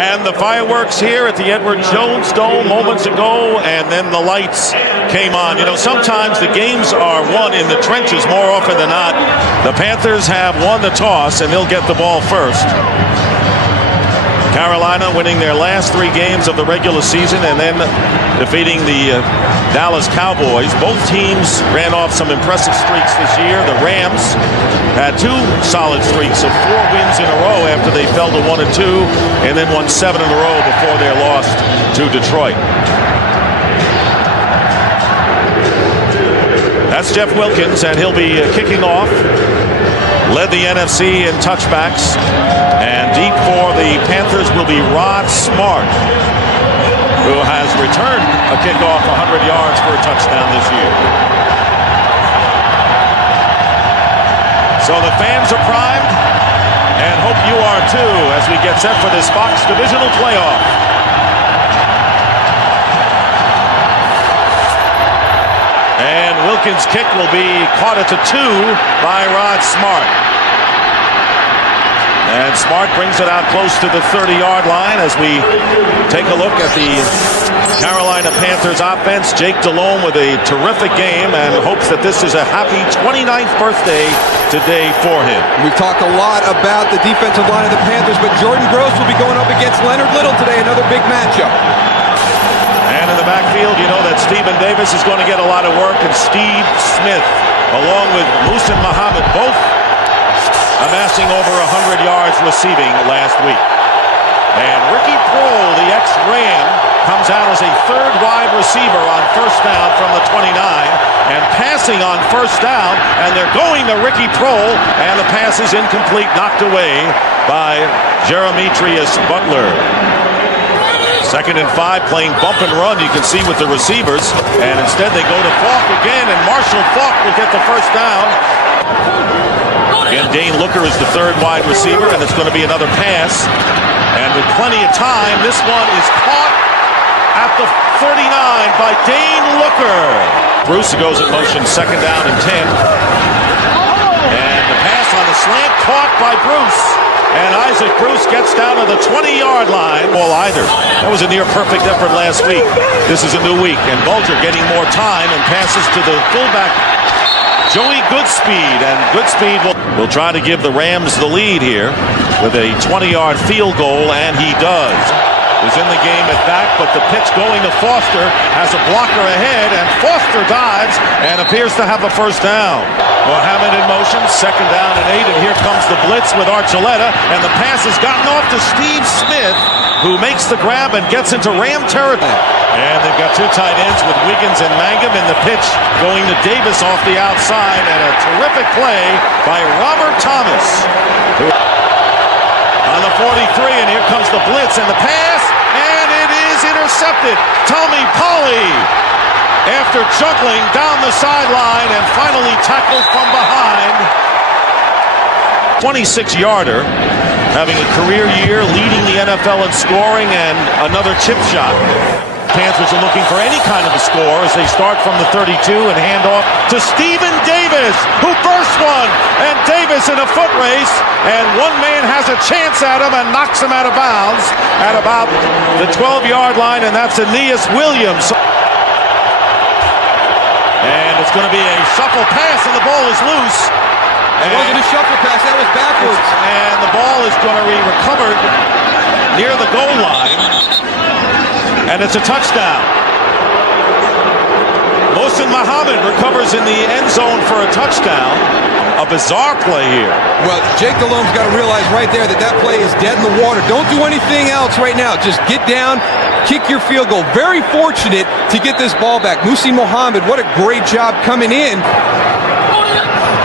And the fireworks here at the Edward Jones Dome moments ago, and then the lights came on. You know, sometimes the games are won in the trenches more often than not. The Panthers have won the toss, and they'll get the ball first. Carolina winning their last 3 games of the regular season and then defeating the Dallas Cowboys. Both teams ran off some impressive streaks this year. The Rams had 2 solid streaks of 4 wins in a row after they fell to 1-2 and then won 7 in a row before their loss to Detroit. That's Jeff Wilkins, and he'll be kicking off. Led the NFC in touchbacks. And deep for the Panthers will be Rod Smart, who has returned a kickoff 100 yards for a touchdown this year. So the fans are primed, and hope you are too, as we get set for this Fox Divisional playoff. And Wilkins' kick will be caught at the 2 by Rod Smart. And Smart brings it out close to the 30-yard line as we take a look at the Carolina Panthers offense. Jake Delhomme with a terrific game and hopes that this is a happy 29th birthday today for him. We've talked a lot about the defensive line of the Panthers, but Jordan Gross will be going up against Leonard Little today, another big matchup. And in the backfield, you know that Stephen Davis is going to get a lot of work, and Steve Smith, along with Muhsin Muhammad, both amassing over 100 yards receiving last week. And Ricky Prohl, the ex-Ram, comes out as a 3rd wide receiver on first down from the 29 and passing on first down, and they're going to Ricky Prohl, and the pass is incomplete, knocked away by Jeremetrius Butler. 2nd and 5, playing bump and run, you can see with the receivers, and instead they go to Falk again, and Marshall Falk will get the first down. Again, Dane Looker is the 3rd wide receiver, and it's going to be another pass. And with plenty of time, this one is caught at the 39 by Dane Looker. Bruce goes in motion, 2nd down and 10. And the pass on the slant caught by Bruce. And Isaac Bruce gets down to the 20-yard line. Well, either. That was a near-perfect effort last week. This is a new week, and Bulger getting more time and passes to the fullback, Joey Goodspeed, and Goodspeed will try to give the Rams the lead here with a 20-yard field goal, and he does. He's in the game at back, but the pitch going to Foster has a blocker ahead, and Foster dives and appears to have a first down. Muhammad in motion, 2nd down and 8, and here comes the blitz with Archuleta, and the pass has gotten off to Steve Smith, who makes the grab and gets into Ram territory. And they've got 2 tight ends with Wiggins and Mangum, in the pitch going to Davis off the outside, and a terrific play by Robert Thomas. On the 43, and here comes the blitz and the pass, and it is intercepted. Tommy Polley, after juggling down the sideline and finally tackled from behind. 26-yarder, having a career year, leading the NFL in scoring, and another chip shot. Panthers are looking for any kind of a score as they start from the 32 and hand off to Stephen Davis, who bursts one, and Davis in a foot race, and one man has a chance at him and knocks him out of bounds at about the 12-yard line, and that's Aeneas Williams. And it's going to be a shuffle pass, and the ball is loose. It wasn't a shuffle pass, that was backwards. And the ball is going to be recovered near the goal line. And it's a touchdown. Muhsin Muhammad recovers in the end zone for a touchdown. A bizarre play here. Well, Jake Delhomme's got to realize right there that that play is dead in the water. Don't do anything else right now. Just get down, kick your field goal. Very fortunate to get this ball back. Muhsin Muhammad, what a great job coming in.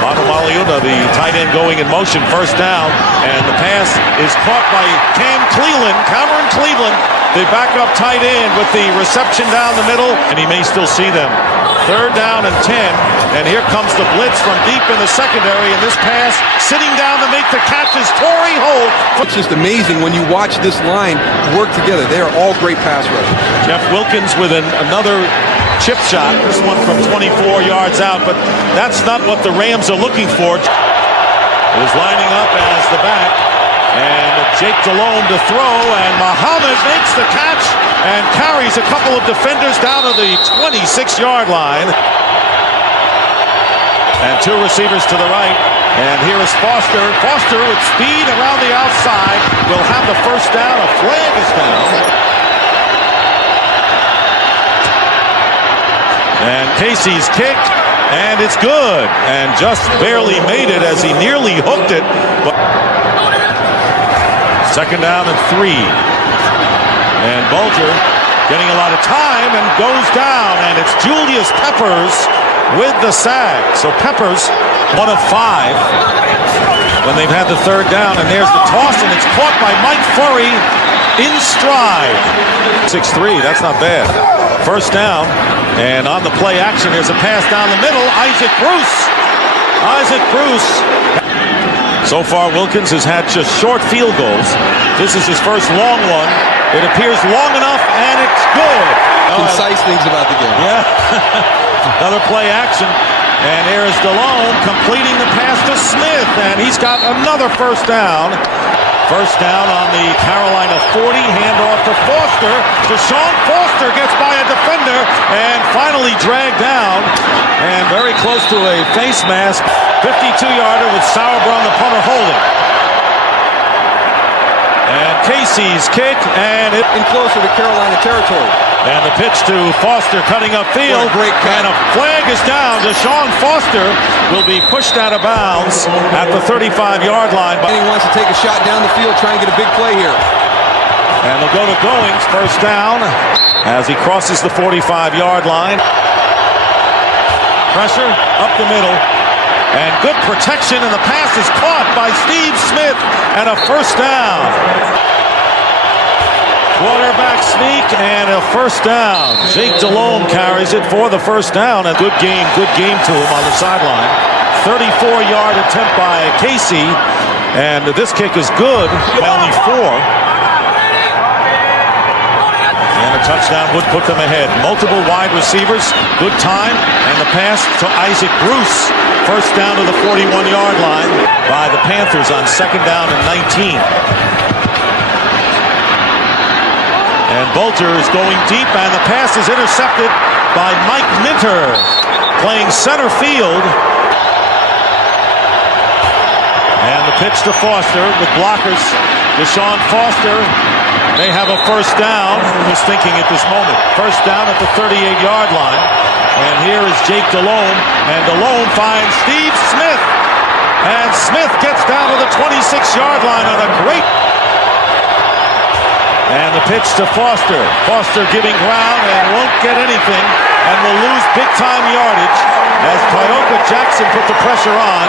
Manu Maliuna, the tight end, going in motion, first down, and the pass is caught by Cameron Cleveland, the backup tight end, with the reception down the middle, and he may still see them. 3rd down and 10, and here comes the blitz from deep in the secondary, and this pass sitting down to make the catch is Torrey Holt. It's just amazing when you watch this line work together. They are all great pass rushers. Jeff Wilkins with another chip shot, this one from 24 yards out, but that's not what the Rams are looking for. Is lining up as the back, And Jake Delhomme to throw, and Muhammad makes the catch and carries a couple of defenders down to the 26-yard line. And two receivers to the right. And here is Foster. Foster with speed around the outside will have the first down. A flag is down. And Casey's kick, and it's good. And just barely made it as he nearly hooked it. But second down and 3. And Bulger getting a lot of time and goes down. And it's Julius Peppers with the sack. So Peppers, 1 of 5 when they've had the third down. And there's the toss, and it's caught by Mike Furry in stride. 6-3, that's not bad. First down, and on the play action, there's a pass down the middle. Isaac Bruce. So far, Wilkins has had just short field goals. This is his first long one. It appears long enough, and it's good. Concise things about the game. Yeah. Another play action. And there is Delhomme completing the pass to Smith, and he's got another first down. First down on the Carolina 40, handoff to Foster. Deshaun Foster gets by a defender and finally dragged down. And very close to a face mask. 52-yarder with Sauerbrunn, the punter, holding. And Casey's kick, and it in closer to Carolina territory. And the pitch to Foster cutting upfield. Great and a flag is down. Deshaun Foster will be pushed out of bounds at the 35-yard line. And he wants to take a shot down the field, try and get a big play here. And they'll go to Goings, first down, as he crosses the 45-yard line. Pressure up the middle. And good protection, and the pass is caught by Steve Smith, and a first down. Quarterback sneak and a first down. Jake Delhomme carries it for the first down. A good game to him on the sideline. 34-yard attempt by Casey, and this kick is good by only 4. And a touchdown would put them ahead. Multiple wide receivers, good time, and the pass to Isaac Bruce. First down to the 41-yard line by the Panthers on second down and 19. And Bulger is going deep, and the pass is intercepted by Mike Minter, playing center field. And the pitch to Foster with blockers. Deshaun Foster may have a first down. Was thinking at this moment. First down at the 38-yard line. And here is Jake Delhomme, and Delhomme finds Steve Smith. And Smith gets down to the 26-yard line on a great... And the pitch to Foster. Foster giving ground and won't get anything and will lose big-time yardage as Tyoka Jackson put the pressure on.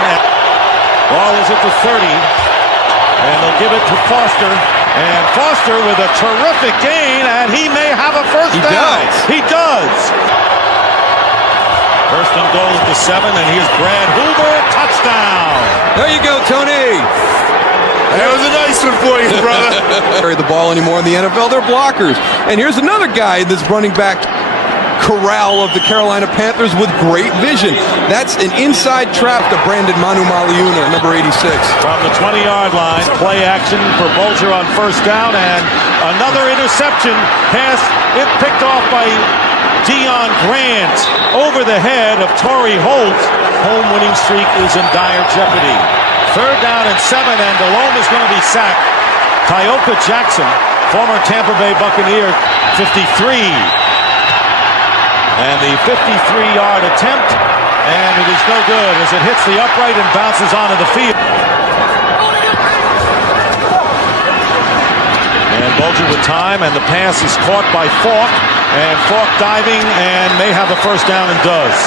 Ball is at the 30, and they'll give it to Foster. And Foster with a terrific gain, and he may have a first down. He does. First and goal at the 7, and here's Brad Hoover, touchdown. There you go, Tony. That was a nice one for you, brother. Carry the ball anymore in the NFL, they're blockers. And here's another guy in this running back corral of the Carolina Panthers with great vision. That's an inside trap to Brandon Manu Maliuna, number 86. From the 20-yard line, play action for Bulger on first down, and another interception pass, it picked off by Deion Grant over the head of Torrey Holt. Home winning streak is in dire jeopardy. Third down and 7, and Delhomme is going to be sacked. Tyoka Jackson, former Tampa Bay Buccaneer, 53. And the 53-yard attempt, and it is no good as it hits the upright and bounces onto the field. And Bulger with time, and the pass is caught by Falk, and Falk diving and may have a first down, and does.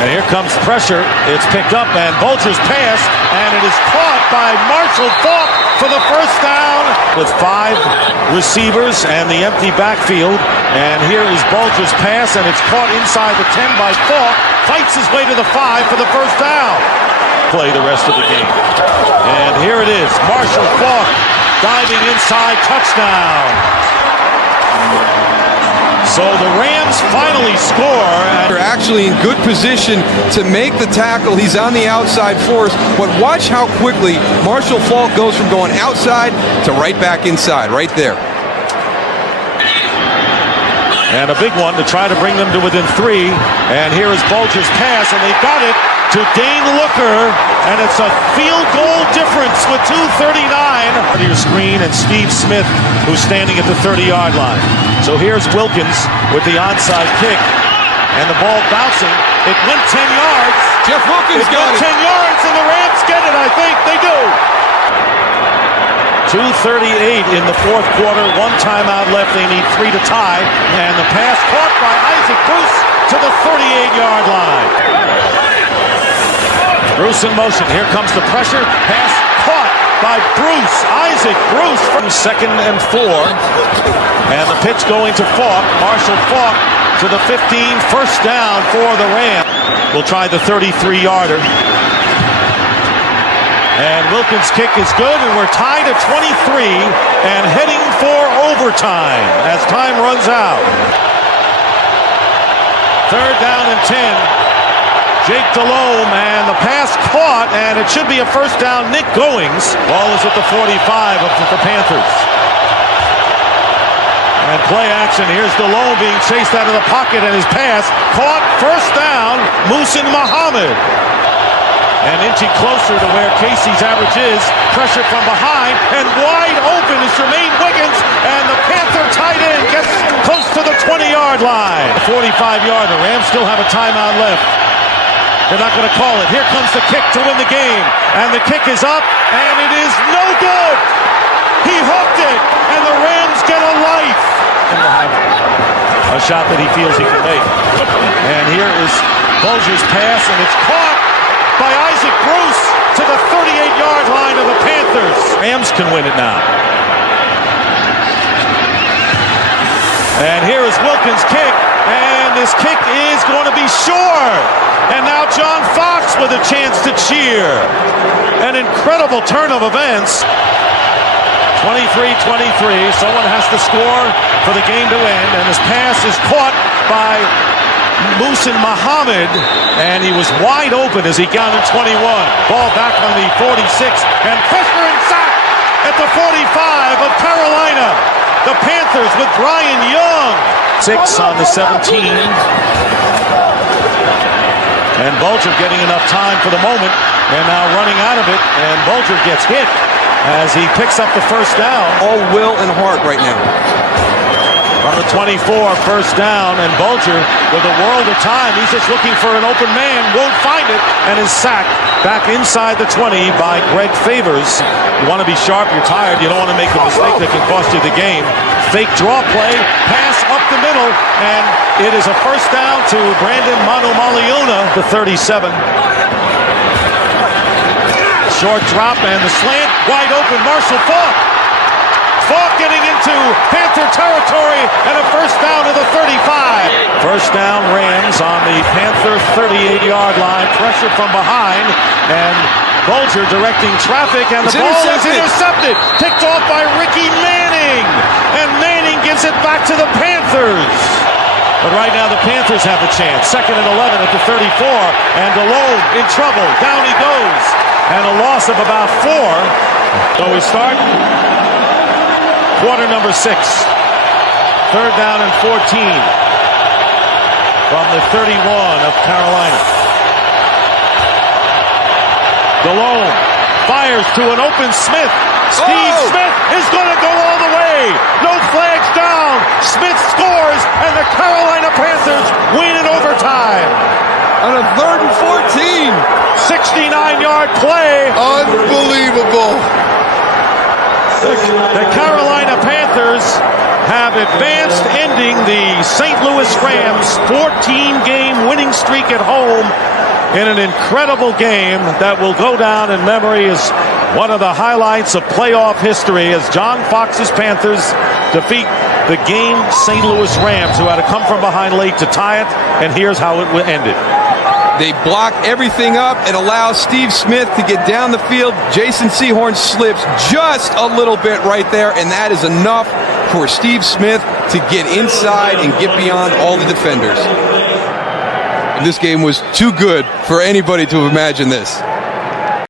And here comes pressure. It's picked up, and Bulger's pass, and it is caught by Marshall Falk for the first down with 5 receivers and the empty backfield. And here is Bulger's pass, and it's caught inside the 10 by Falk. Fights his way to the 5 for the first down. Play the rest of the game. And here it is. Marshall Falk diving inside, touchdown. So the Rams finally score. They're actually in good position to make the tackle. He's on the outside for us, but watch how quickly Marshall Faulk goes from going outside to right back inside, right there. And a big one to try to bring them to within 3. And here is Bulger's pass, and they got it to Dane Looker, and it's a field goal difference with 2:39. To your screen, and Steve Smith, who's standing at the 30-yard line. So here's Wilkins with the onside kick, and the ball bouncing. It went 10 yards. Jeff Wilkins got it. 10 yards, and the Rams get it, I think. They do. 2:38 in the fourth quarter. 1 timeout left. They need 3 to tie. And the pass caught by Isaac Bruce to the 38-yard line. Bruce in motion. Here comes the pressure. Pass caught by Bruce. Isaac Bruce from 2nd and 4. And the pitch going to Faulk. Marshall Faulk to the 15. First down for the Rams. We'll try the 33-yarder. And Wilkins' kick is good, and we're tied at 23 and heading for overtime as time runs out. 3rd down and 10. Jake Delhomme, and the pass caught, and it should be a first down. Nick Goings. Ball is at the 45 of the Panthers. And play action. Here's Delhomme being chased out of the pocket, and his pass caught. First down, Muhsin Muhammad. And inching closer to where Casey's average is. Pressure from behind, and wide open is Jermaine Wiggins, and the Panther tight end gets close to the 20-yard line. 45-yarder. Rams still have a timeout left. They're not going to call it. Here comes the kick to win the game, and the kick is up, and it is no good. He hooked it, and the Rams get a life. A shot that he feels he can make. And here is Bulger's pass, and it's caught by Isaac Bruce to the 38-yard line of the Panthers. Rams can win it now. And here is Wilkins' kick, and this kick is going to be short. And now John Fox with a chance to cheer. An incredible turn of events. 23-23. Someone has to score for the game to end, and this pass is caught by Muhsin Muhammad, and he was wide open as he counted 21. Ball back on the 46, and pressure and sack at the 45 of Carolina. The Panthers with Brian Young. 6 on the 17. And Bulger getting enough time for the moment, and now running out of it, and Bulger gets hit as he picks up the first down. All will and heart right now. From the 24, first down, and Bulger with a world of time. He's just looking for an open man, won't find it, and is sacked back inside the 20 by Greg Favors. You want to be sharp, you're tired, you don't want to make a mistake that can cost you the game. Fake draw play, pass up the middle, and it is a first down to Brandon Manumaleona, the 37. Short drop, and the slant, wide open, Marshall Faulk. Faulk getting into Panther territory, and a first down to the 35. First down Rams on the Panther 38-yard line. Pressure from behind, and Bulger directing traffic, and the ball is intercepted. Picked off by Ricky Manning, and Manning gives it back to the Panthers. But right now the Panthers have a chance. 2nd and 11 at the 34, and Delhomme in trouble. Down he goes, and a loss of about 4. So we start quarter number 6. 3rd down and 14 from the 31 of Carolina. Delhomme fires to an open Smith. Steve Smith is going to go all the way. No flags down. Smith scores, and the Carolina Panthers win in overtime. On a 3rd and 14. 69-yard play. Unbelievable. The Carolina Panthers have advanced, ending the St. Louis Rams' 14-game winning streak at home in an incredible game that will go down in memory as one of the highlights of playoff history, as John Fox's Panthers defeat the game St. Louis Rams, who had to come from behind late to tie it, and here's how it ended. They block everything up and allow Steve Smith to get down the field. Jason Sehorn slips just a little bit right there, and that is enough for Steve Smith to get inside and get beyond all the defenders. This game was too good for anybody to imagine this.